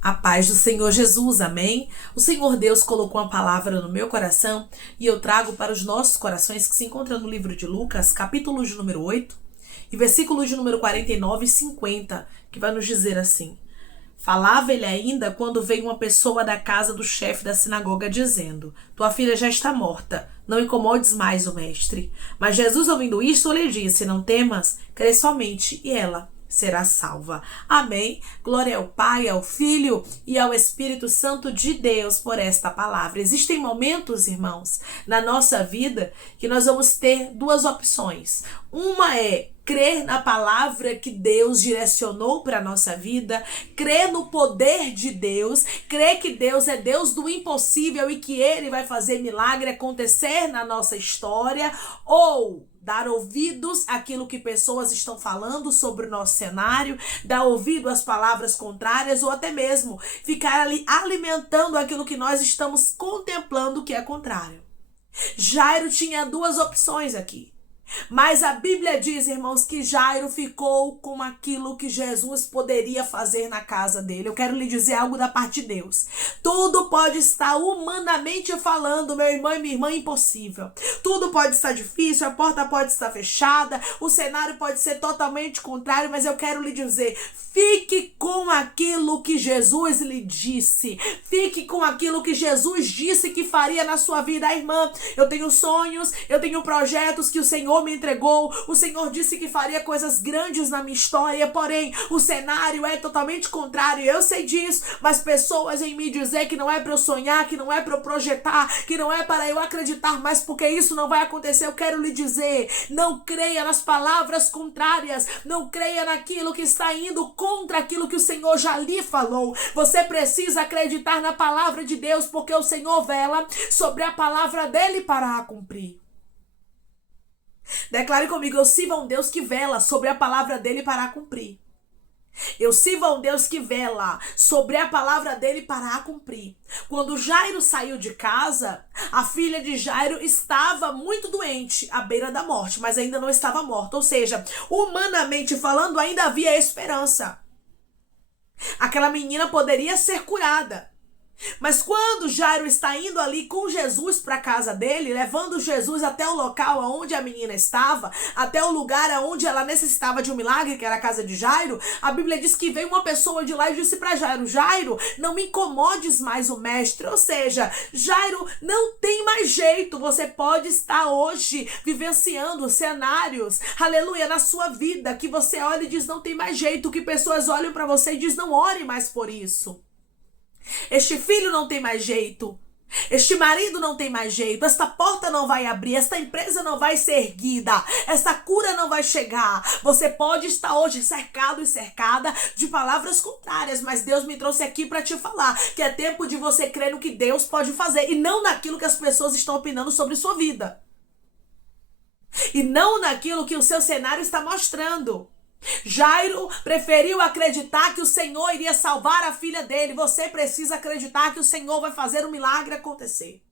A paz do Senhor Jesus, amém? O Senhor Deus colocou uma palavra no meu coração e eu trago para os nossos corações que se encontra no livro de Lucas, capítulo de número 8 e versículos de número 49 e 50, que vai nos dizer assim: Falava ele ainda quando veio uma pessoa da casa do chefe da sinagoga dizendo: Tua filha já está morta, não incomodes mais o mestre. Mas Jesus, ouvindo isto, lhe disse: Não temas, crê somente e ela será salva. Amém. Glória ao Pai, ao Filho e ao Espírito Santo de Deus por esta palavra. Existem momentos, irmãos, na nossa vida que nós vamos ter duas opções. Uma é crer na palavra que Deus direcionou para a nossa vida, crer no poder de Deus, crer que Deus é Deus do impossível e que Ele vai fazer milagre acontecer na nossa história, ou dar ouvidos àquilo que pessoas estão falando sobre o nosso cenário, dar ouvido às palavras contrárias, ou até mesmo ficar ali alimentando aquilo que nós estamos contemplando que é contrário. Jairo tinha duas opções aqui. Mas a Bíblia diz, irmãos, que Jairo ficou com aquilo que Jesus poderia fazer na casa dele. Eu quero lhe dizer algo da parte de Deus. Tudo pode estar humanamente falando, meu irmão e minha irmã, impossível. Tudo pode estar difícil, a porta pode estar fechada, o cenário pode ser totalmente contrário, mas eu quero lhe dizer, fique com aquilo que Jesus lhe disse. Fique com aquilo que Jesus disse que faria na sua vida, irmã. Eu tenho sonhos, eu tenho projetos que o Senhor me entregou, o Senhor disse que faria coisas grandes na minha história, porém o cenário é totalmente contrário, eu sei disso, mas pessoas em me dizer que não é para eu sonhar, que não é para eu projetar, que não é para eu acreditar mais, porque isso não vai acontecer. Eu quero lhe dizer, não creia nas palavras contrárias, não creia naquilo que está indo contra aquilo que o Senhor já lhe falou. Você precisa acreditar na palavra de Deus, porque o Senhor vela sobre a palavra dele para a cumprir. Declare comigo: eu sirvo a um Deus que vela sobre a palavra dele para a cumprir. Eu sirvo a um Deus que vela sobre a palavra dele para a cumprir. Quando Jairo saiu de casa, a filha de Jairo estava muito doente, à beira da morte, mas ainda não estava morta. Ou seja, humanamente falando, ainda havia esperança. Aquela menina poderia ser curada. Mas quando Jairo está indo ali com Jesus para a casa dele, levando Jesus até o local onde a menina estava, até o lugar onde ela necessitava de um milagre, que era a casa de Jairo, a Bíblia diz que veio uma pessoa de lá e disse para Jairo: Jairo, não me incomodes mais o mestre. Ou seja, Jairo, não tem mais jeito. Você pode estar hoje vivenciando cenários, aleluia, na sua vida, que você olha e diz: não tem mais jeito, que pessoas olham para você e diz: não ore mais por isso. Este filho não tem mais jeito. Este marido não tem mais jeito. Esta porta não vai abrir. Esta empresa não vai ser erguida. Esta cura não vai chegar. Você pode estar hoje cercado e cercada de palavras contrárias, mas Deus me trouxe aqui para te falar que é tempo de você crer no que Deus pode fazer e não naquilo que as pessoas estão opinando sobre sua vida. E não naquilo que o seu cenário está mostrando. Jairo preferiu acreditar que o Senhor iria salvar a filha dele. Você precisa acreditar que o Senhor vai fazer um milagre acontecer.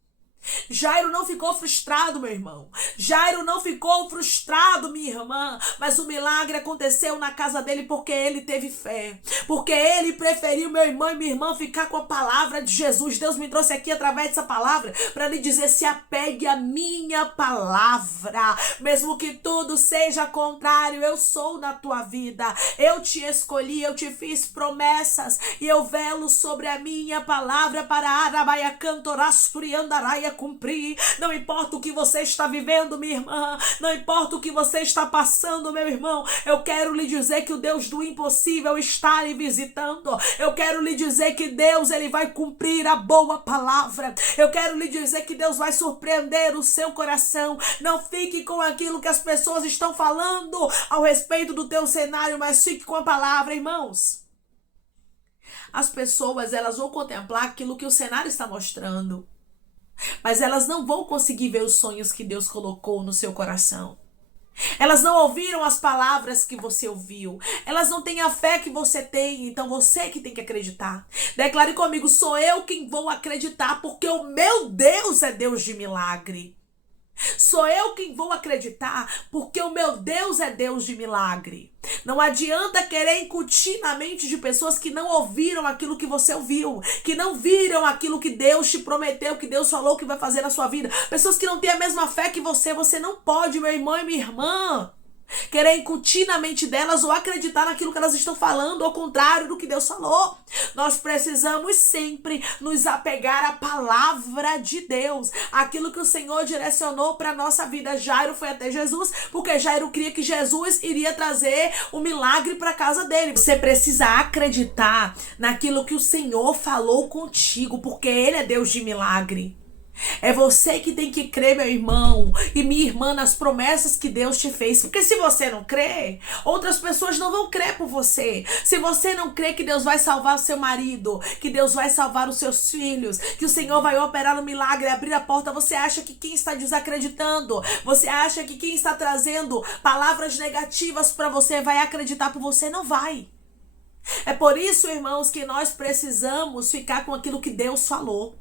Jairo não ficou frustrado, meu irmão. Jairo não ficou frustrado, minha irmã. Mas o milagre aconteceu na casa dele porque ele teve fé. Porque ele preferiu, meu irmão e minha irmã, ficar com a palavra de Jesus. Deus me trouxe aqui através dessa palavra para lhe dizer: se apegue à minha palavra. Mesmo que tudo seja contrário, eu sou na tua vida. Eu te escolhi, eu te fiz promessas e eu velo sobre a minha palavra para Arabaia Cantorasturiandaraia cumprir. Não importa o que você está vivendo, minha irmã, não importa o que você está passando, meu irmão, eu quero lhe dizer que o Deus do impossível está lhe visitando. Eu quero lhe dizer que Deus, ele vai cumprir a boa palavra. Eu quero lhe dizer que Deus vai surpreender o seu coração. Não fique com aquilo que as pessoas estão falando ao respeito do teu cenário, mas fique com a palavra, irmãos. As pessoas, elas vão contemplar aquilo que o cenário está mostrando, mas elas não vão conseguir ver os sonhos que Deus colocou no seu coração. Elas não ouviram as palavras que você ouviu. Elas não têm a fé que você tem. Então você que tem que acreditar. Declare comigo: sou eu quem vou acreditar, porque o meu Deus é Deus de milagre. Sou eu quem vou acreditar, porque o meu Deus é Deus de milagre. Não adianta querer incutir na mente de pessoas que não ouviram aquilo que você ouviu, que não viram aquilo que Deus te prometeu, que Deus falou que vai fazer na sua vida. Pessoas que não têm a mesma fé que você não pode, meu irmão e minha irmã, querer incutir na mente delas ou acreditar naquilo que elas estão falando, ao contrário do que Deus falou. Nós precisamos sempre nos apegar à palavra de Deus, aquilo que o Senhor direcionou para a nossa vida. Jairo foi até Jesus, porque Jairo cria que Jesus iria trazer um milagre para a casa dele. Você precisa acreditar naquilo que o Senhor falou contigo, porque Ele é Deus de milagre. É você que tem que crer, meu irmão e minha irmã, nas promessas que Deus te fez. Porque se você não crê, outras pessoas não vão crer por você. Se você não crê que Deus vai salvar o seu marido, que Deus vai salvar os seus filhos, que o Senhor vai operar no milagre, abrir a porta, você acha que quem está desacreditando, você acha que quem está trazendo palavras negativas para você vai acreditar por você? Não vai. É por isso, irmãos, que nós precisamos ficar com aquilo que Deus falou.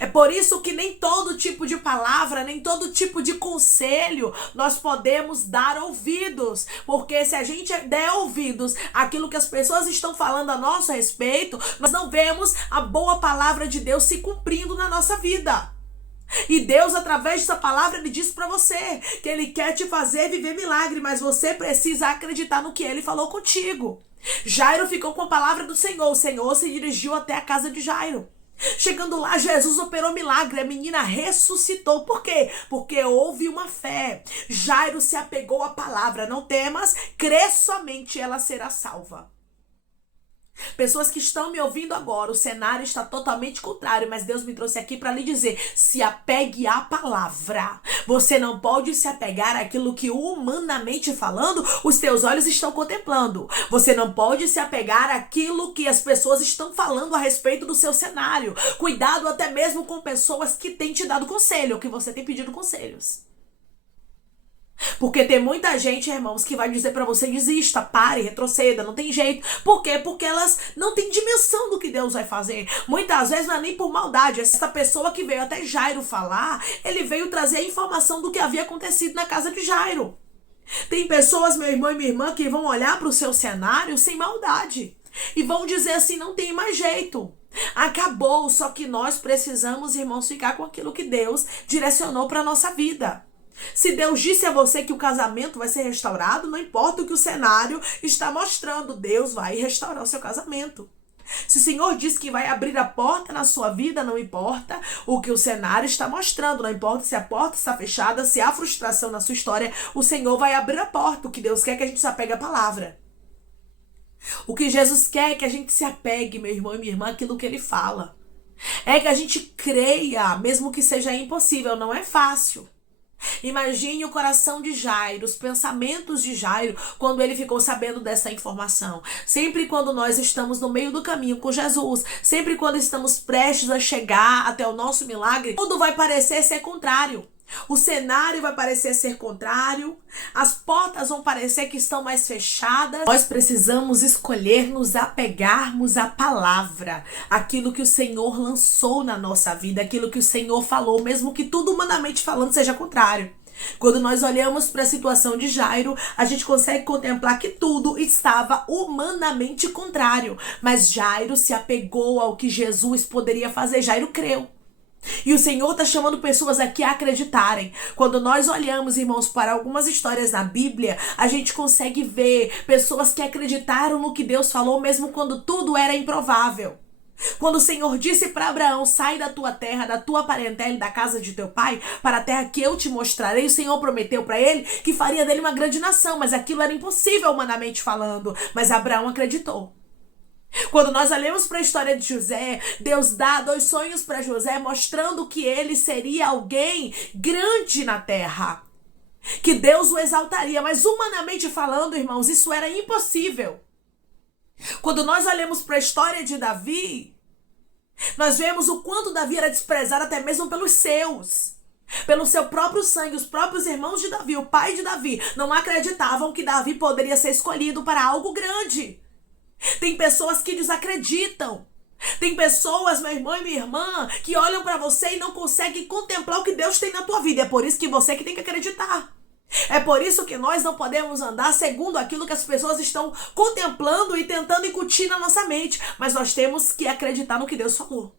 É por isso que nem todo tipo de palavra, nem todo tipo de conselho nós podemos dar ouvidos. Porque se a gente der ouvidos àquilo que as pessoas estão falando a nosso respeito, nós não vemos a boa palavra de Deus se cumprindo na nossa vida. E Deus, através dessa palavra, Ele diz para você que Ele quer te fazer viver milagre, mas você precisa acreditar no que Ele falou contigo. Jairo ficou com a palavra do Senhor. O Senhor se dirigiu até a casa de Jairo. Chegando lá, Jesus operou milagre, a menina ressuscitou. Por quê? Porque houve uma fé. Jairo se apegou à palavra. Não temas, crê somente, ela será salva. Pessoas que estão me ouvindo agora, o cenário está totalmente contrário, mas Deus me trouxe aqui para lhe dizer: se apegue à palavra. Você não pode se apegar àquilo que, humanamente falando, os teus olhos estão contemplando. Você não pode se apegar àquilo que as pessoas estão falando a respeito do seu cenário. Cuidado até mesmo com pessoas que têm te dado conselho, que você tem pedido conselhos. Porque tem muita gente, irmãos, que vai dizer pra você: desista, pare, retroceda, não tem jeito. Por quê? Porque elas não têm dimensão do que Deus vai fazer. Muitas vezes não é nem por maldade. Essa pessoa que veio até Jairo falar, ele veio trazer a informação do que havia acontecido na casa de Jairo. Tem pessoas, meu irmão e minha irmã, que vão olhar pro seu cenário sem maldade e vão dizer assim: não tem mais jeito, acabou. Só que nós precisamos, irmãos, ficar com aquilo que Deus direcionou pra nossa vida. Se Deus disse a você que o casamento vai ser restaurado, não importa o que o cenário está mostrando, Deus vai restaurar o seu casamento. Se o Senhor disse que vai abrir a porta na sua vida, não importa o que o cenário está mostrando, não importa se a porta está fechada, se há frustração na sua história, o Senhor vai abrir a porta. O que Deus quer é que a gente se apegue à palavra. O que Jesus quer é que a gente se apegue, meu irmão e minha irmã, àquilo que Ele fala. É que a gente creia, mesmo que seja impossível, não é fácil. Imagine o coração de Jairo, os pensamentos de Jairo quando ele ficou sabendo dessa informação. Sempre quando nós estamos no meio do caminho com Jesus, sempre quando estamos prestes a chegar até o nosso milagre, tudo vai parecer ser contrário. O cenário vai parecer ser contrário, as portas vão parecer que estão mais fechadas. Nós precisamos escolher nos apegarmos à palavra, aquilo que o Senhor lançou na nossa vida, aquilo que o Senhor falou, mesmo que tudo humanamente falando seja contrário. Quando nós olhamos para a situação de Jairo, a gente consegue contemplar que tudo estava humanamente contrário, mas Jairo se apegou ao que Jesus poderia fazer. Jairo creu. E o Senhor está chamando pessoas aqui a acreditarem. Quando nós olhamos, irmãos, para algumas histórias na Bíblia, a gente consegue ver pessoas que acreditaram no que Deus falou, mesmo quando tudo era improvável. Quando o Senhor disse para Abraão: sai da tua terra, da tua parentela e da casa de teu pai, para a terra que eu te mostrarei, o Senhor prometeu para ele que faria dele uma grande nação, mas aquilo era impossível humanamente falando, mas Abraão acreditou. Quando nós olhamos para a história de José, Deus dá 2 sonhos para José, mostrando que ele seria alguém grande na terra, que Deus o exaltaria, mas humanamente falando, irmãos, isso era impossível. Quando nós olhamos para a história de Davi, nós vemos o quanto Davi era desprezado até mesmo pelos seus. Pelo seu próprio sangue, os próprios irmãos de Davi, o pai de Davi, não acreditavam que Davi poderia ser escolhido para algo grande. Tem pessoas que desacreditam. Tem pessoas, meu irmão e minha irmã, que olham para você e não conseguem contemplar o que Deus tem na tua vida. É por isso que você que tem que acreditar. É por isso que nós não podemos andar segundo aquilo que as pessoas estão contemplando e tentando incutir na nossa mente. Mas nós temos que acreditar no que Deus falou.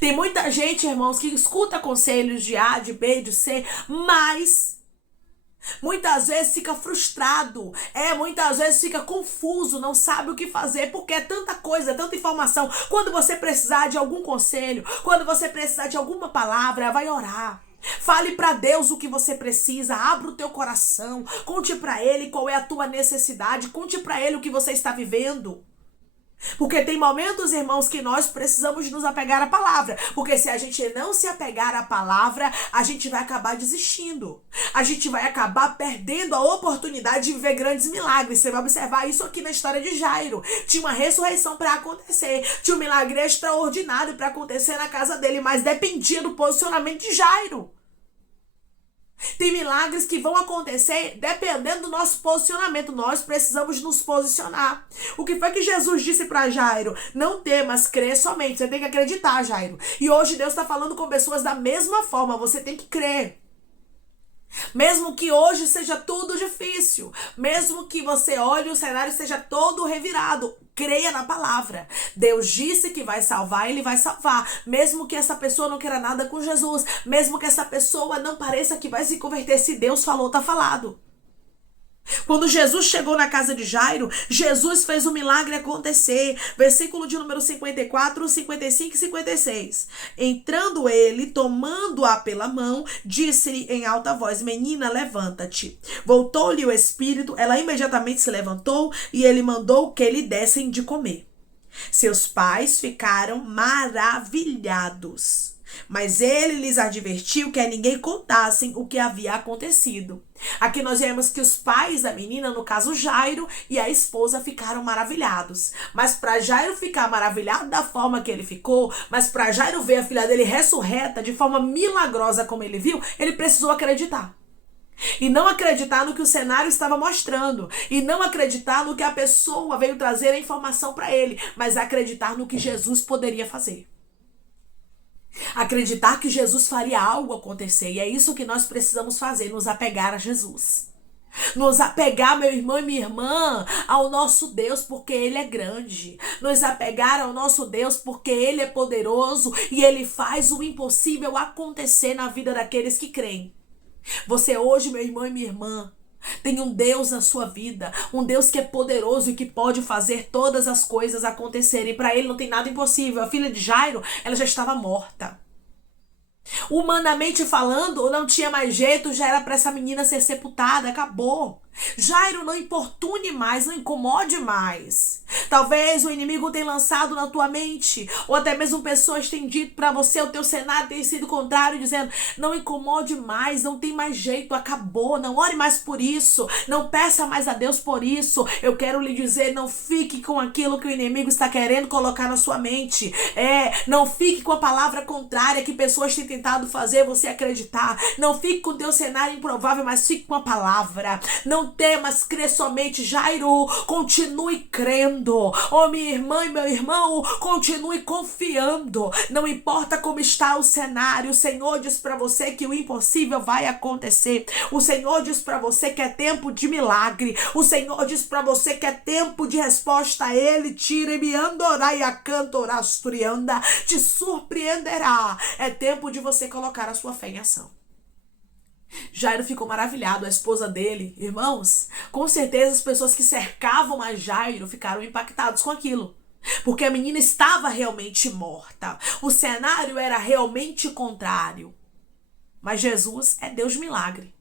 Tem muita gente, irmãos, que escuta conselhos de A, de B, de C, mas muitas vezes fica frustrado, muitas vezes fica confuso, não sabe o que fazer, porque é tanta coisa, tanta informação. Quando você precisar de algum conselho, quando você precisar de alguma palavra, vai orar. Fale para Deus o que você precisa, abra o teu coração, conte para Ele qual é a tua necessidade, conte para Ele o que você está vivendo. Porque tem momentos, irmãos, que nós precisamos nos apegar à palavra. Porque se a gente não se apegar à palavra, a gente vai acabar desistindo. A gente vai acabar perdendo a oportunidade de viver grandes milagres. Você vai observar isso aqui na história de Jairo. Tinha uma ressurreição para acontecer. Tinha um milagre extraordinário para acontecer na casa dele, mas dependia do posicionamento de Jairo. Tem milagres que vão acontecer dependendo do nosso posicionamento. Nós precisamos nos posicionar. O que foi que Jesus disse para Jairo? Não temas, crê somente. Você tem que acreditar, Jairo. E hoje Deus está falando com pessoas da mesma forma. Você tem que crer. Mesmo que hoje seja tudo difícil, mesmo que você olhe o cenário seja todo revirado, creia na palavra. Deus disse que vai salvar, Ele vai salvar. Mesmo que essa pessoa não queira nada com Jesus, mesmo que essa pessoa não pareça que vai se converter, se Deus falou, tá falado. Quando Jesus chegou na casa de Jairo, Jesus fez o milagre acontecer. Versículo de número 54, 55 e 56. Entrando ele, tomando-a pela mão, disse-lhe em alta voz: menina, levanta-te. Voltou-lhe o espírito, ela imediatamente se levantou e ele mandou que lhe dessem de comer. Seus pais ficaram maravilhados. Mas ele lhes advertiu que a ninguém contassem o que havia acontecido. Aqui nós vemos que os pais da menina, no caso Jairo e a esposa, ficaram maravilhados. Mas para Jairo ficar maravilhado da forma que ele ficou, mas para Jairo ver a filha dele ressurreta de forma milagrosa como ele viu, ele precisou acreditar. E não acreditar no que o cenário estava mostrando. E não acreditar no que a pessoa veio trazer a informação para ele. Mas acreditar no que Jesus poderia fazer. Acreditar que Jesus faria algo acontecer. E é isso que nós precisamos fazer, nos apegar a Jesus. Nos apegar, meu irmão e minha irmã, ao nosso Deus, porque Ele é grande. Nos apegar ao nosso Deus, porque Ele é poderoso e Ele faz o impossível acontecer na vida daqueles que creem. Você hoje, meu irmão e minha irmã, tem um Deus na sua vida, um Deus que é poderoso e que pode fazer todas as coisas acontecerem. Para Ele não tem nada impossível. A filha de Jairo, ela já estava morta. Humanamente falando, não tinha mais jeito, já era para essa menina ser sepultada, acabou. Jairo, não importune mais, não incomode mais. Talvez o inimigo tenha lançado na tua mente, ou até mesmo pessoas têm dito para você, o teu cenário tem sido contrário, dizendo: não incomode mais, não tem mais jeito, acabou, não ore mais por isso, não peça mais a Deus por isso. Eu quero lhe dizer, não fique com aquilo que o inimigo está querendo colocar na sua mente. Não fique com a palavra contrária que pessoas têm tentado fazer você acreditar. Não fique com o teu cenário improvável, mas fique com a palavra. Não temas, crê somente. Jairo, continue crendo. Oh, minha irmã e meu irmão, continue confiando. Não importa como está o cenário, o Senhor diz para você que o impossível vai acontecer. O Senhor diz para você que é tempo de milagre. O Senhor diz para você que é tempo de resposta a Ele. Tire-me andorai a cantorasturianda. Te surpreenderá. É tempo de você colocar a sua fé em ação. Jairo ficou maravilhado, a esposa dele, irmãos, com certeza as pessoas que cercavam a Jairo ficaram impactados com aquilo, porque a menina estava realmente morta, o cenário era realmente contrário, mas Jesus é Deus de milagre.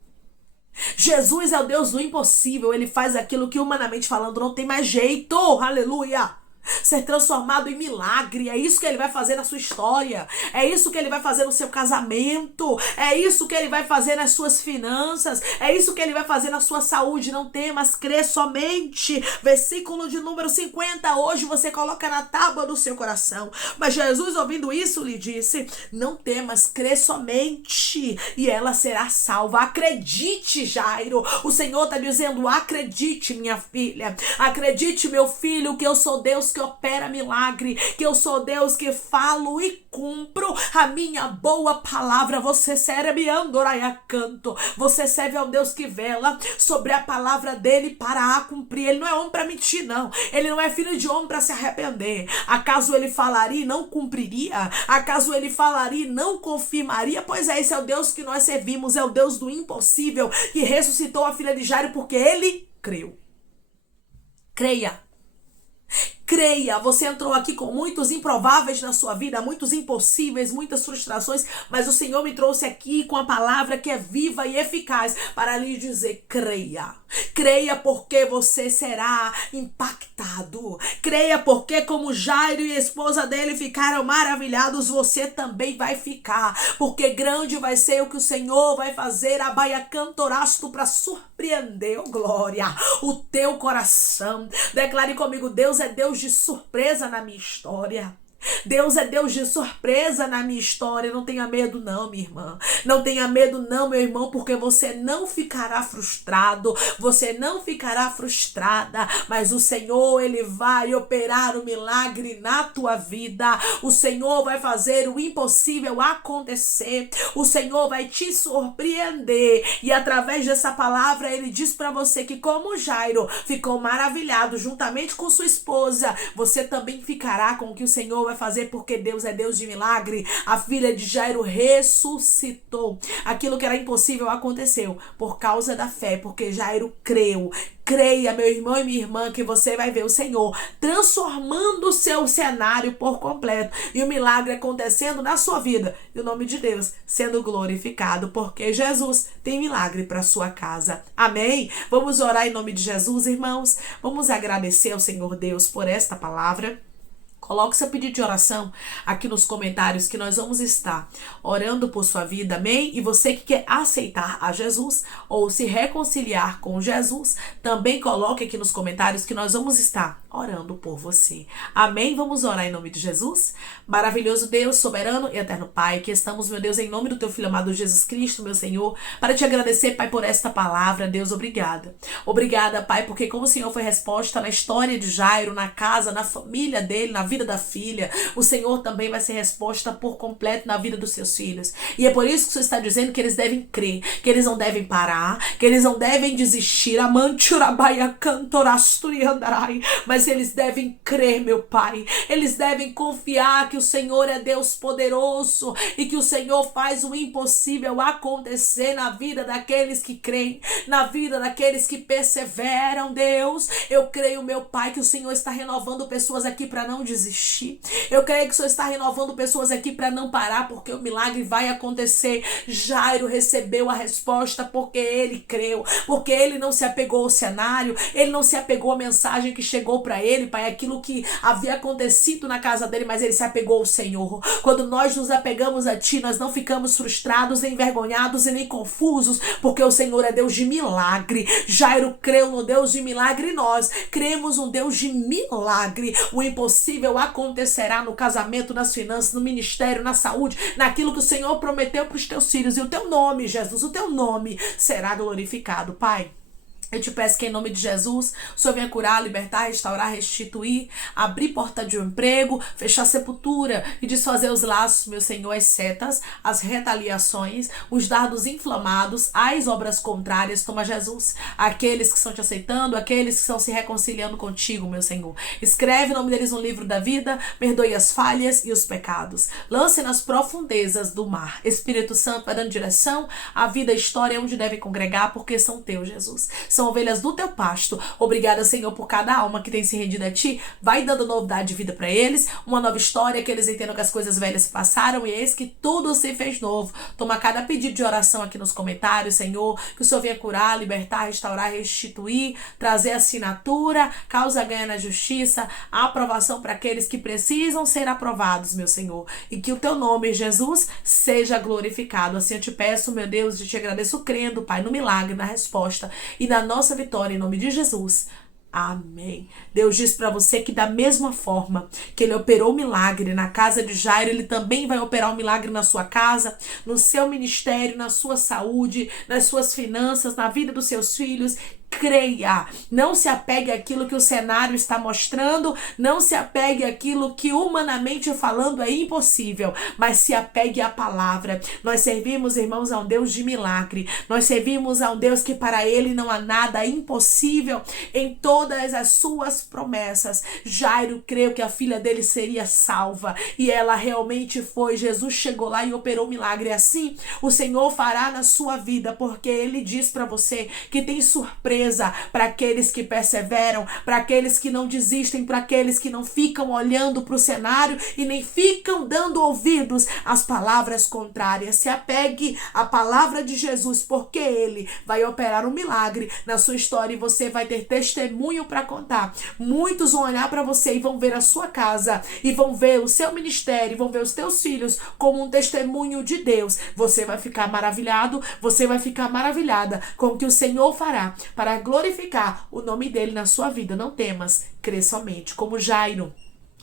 Jesus é o Deus do impossível, Ele faz aquilo que humanamente falando não tem mais jeito, aleluia! Ser transformado em milagre, é isso que Ele vai fazer na sua história, é isso que Ele vai fazer no seu casamento, é isso que Ele vai fazer nas suas finanças, é isso que Ele vai fazer na sua saúde. Não temas, crê somente. Versículo de número 50, hoje você coloca na tábua do seu coração. Mas Jesus, ouvindo isso, lhe disse: não temas, crê somente e ela será salva. Acredite, Jairo. O Senhor está dizendo: acredite, minha filha, acredite, meu filho, que eu sou Deus que opera milagre, que eu sou Deus que falo e cumpro a minha boa palavra. Você serve Andoraia Canto. Você serve ao Deus que vela sobre a palavra dele para a cumprir. Ele não é homem para mentir, não. Ele não é filho de homem para se arrepender. Acaso ele falaria e não cumpriria? Acaso ele falaria e não confirmaria? Pois é, esse é o Deus que nós servimos, é o Deus do impossível, que ressuscitou a filha de Jairo porque ele creu. Creia. Creia, você entrou aqui com muitos improváveis na sua vida, muitos impossíveis, muitas frustrações, mas o Senhor me trouxe aqui com a palavra que é viva e eficaz para lhe dizer: creia. Creia porque você será impactado. Creia porque como Jairo e a esposa dele ficaram maravilhados, você também vai ficar. Porque grande vai ser o que o Senhor vai fazer, a baia cantorasto, para surpreender, oh glória, o teu coração. Declare comigo: Deus é Deus de surpresa na minha história. Deus é Deus de surpresa na minha história. Não tenha medo não, minha irmã. Não tenha medo não, meu irmão, porque você não ficará frustrado. Você não ficará frustrada. Mas o Senhor, Ele vai operar o milagre na tua vida. O Senhor vai fazer o impossível acontecer. O Senhor vai te surpreender. E através dessa palavra, Ele diz para você que como Jairo ficou maravilhado juntamente com sua esposa, você também ficará com o que o Senhor vai fazer, porque Deus é Deus de milagre. A filha de Jairo ressuscitou. Aquilo que era impossível aconteceu por causa da fé, porque Jairo creu. Creia, meu irmão e minha irmã, que você vai ver o Senhor transformando o seu cenário por completo e o milagre acontecendo na sua vida e o nome de Deus sendo glorificado, porque Jesus tem milagre para sua casa. Amém? Vamos orar em nome de Jesus, irmãos. Vamos agradecer ao Senhor Deus por esta palavra. Coloque seu pedido de oração aqui nos comentários, que nós vamos estar orando por sua vida, amém? E você que quer aceitar a Jesus ou se reconciliar com Jesus, também coloque aqui nos comentários que nós vamos estar orando por você. Amém? Vamos orar em nome de Jesus? Maravilhoso Deus, soberano e eterno Pai, que estamos, meu Deus, em nome do teu Filho amado Jesus Cristo, meu Senhor, para te agradecer, Pai, por esta palavra. Deus, obrigada. Obrigada, Pai, porque como o Senhor foi resposta na história de Jairo, na casa, na família dele, na vida da filha, o Senhor também vai ser resposta por completo na vida dos seus filhos. E é por isso que o Senhor está dizendo que eles devem crer, que eles não devem parar, que eles não devem desistir, mas eles devem crer, meu Pai. Eles devem confiar que o Senhor é Deus poderoso e que o Senhor faz o impossível acontecer na vida daqueles que creem, na vida daqueles que perseveram. Deus, eu creio, meu Pai, que o Senhor está renovando pessoas aqui para não desistir. Eu creio que o Senhor está renovando pessoas aqui para não parar, porque o milagre vai acontecer. Jairo recebeu a resposta porque ele creu, porque ele não se apegou ao cenário, ele não se apegou à mensagem que chegou para ele, Pai, aquilo que havia acontecido na casa dele, mas ele se apegou ao Senhor. Quando nós nos apegamos a Ti, nós não ficamos frustrados, nem envergonhados e nem confusos, porque o Senhor é Deus de milagre. Jairo creu no Deus de milagre e nós cremos um Deus de milagre. O impossível acontecerá no casamento, nas finanças, no ministério, na saúde, naquilo que o Senhor prometeu para os teus filhos. E o teu nome, Jesus, o teu nome será glorificado, Pai. Eu te peço que em nome de Jesus, o Senhor venha curar, libertar, restaurar, restituir, abrir porta de um emprego, fechar sepultura e desfazer os laços, meu Senhor, as setas, as retaliações, os dardos inflamados, as obras contrárias. Toma, Jesus, aqueles que estão te aceitando, aqueles que estão se reconciliando contigo, meu Senhor. Escreve o nome deles no livro da vida, perdoe as falhas e os pecados. Lance nas profundezas do mar. Espírito Santo vai dando direção, a vida, a história, onde devem congregar, porque são teus, Jesus. São ovelhas do teu pasto. Obrigada, Senhor, por cada alma que tem se rendido a Ti. Vai dando novidade de vida para eles, uma nova história, que eles entendam que as coisas velhas se passaram e eis que tudo se fez novo. Toma cada pedido de oração aqui nos comentários, Senhor, que o Senhor venha curar, libertar, restaurar, restituir, trazer assinatura, causa ganha na justiça, a aprovação para aqueles que precisam ser aprovados, meu Senhor. E que o teu nome, Jesus, seja glorificado. Assim eu te peço, meu Deus, e te agradeço crendo, Pai, no milagre, na resposta e na nossa vitória, em nome de Jesus. Amém. Deus diz para você que da mesma forma que Ele operou o milagre na casa de Jairo, Ele também vai operar um milagre na sua casa, no seu ministério, na sua saúde, nas suas finanças, na vida dos seus filhos. creia. Não se apegue àquilo que o cenário está mostrando, não se apegue àquilo que humanamente falando é impossível, mas se apegue à palavra. Nós servimos, irmãos, a um Deus de milagre. Nós servimos a um Deus que para ele não há nada impossível em todas as suas promessas. Jairo creu que a filha dele seria salva e ela realmente foi. Jesus chegou lá e operou um milagre. Assim o Senhor fará na sua vida, porque ele diz para você que tem surpresa para aqueles que perseveram, para aqueles que não desistem, para aqueles que não ficam olhando para o cenário e nem ficam dando ouvidos às palavras contrárias. Se apegue à palavra de Jesus, porque ele vai operar um milagre na sua história e você vai ter testemunho para contar. Muitos vão olhar para você e vão ver a sua casa e vão ver o seu ministério, vão ver os teus filhos como um testemunho de Deus. Você vai ficar maravilhado, você vai ficar maravilhada com o que o Senhor fará para glorificar o nome dele na sua vida. Não temas, crê somente. Como Jairo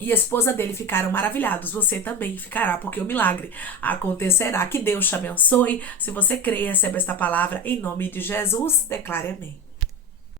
e a esposa dele ficaram maravilhados, você também ficará, porque o milagre acontecerá. Que Deus te abençoe. Se você crê, receba esta palavra em nome de Jesus. Declare amém.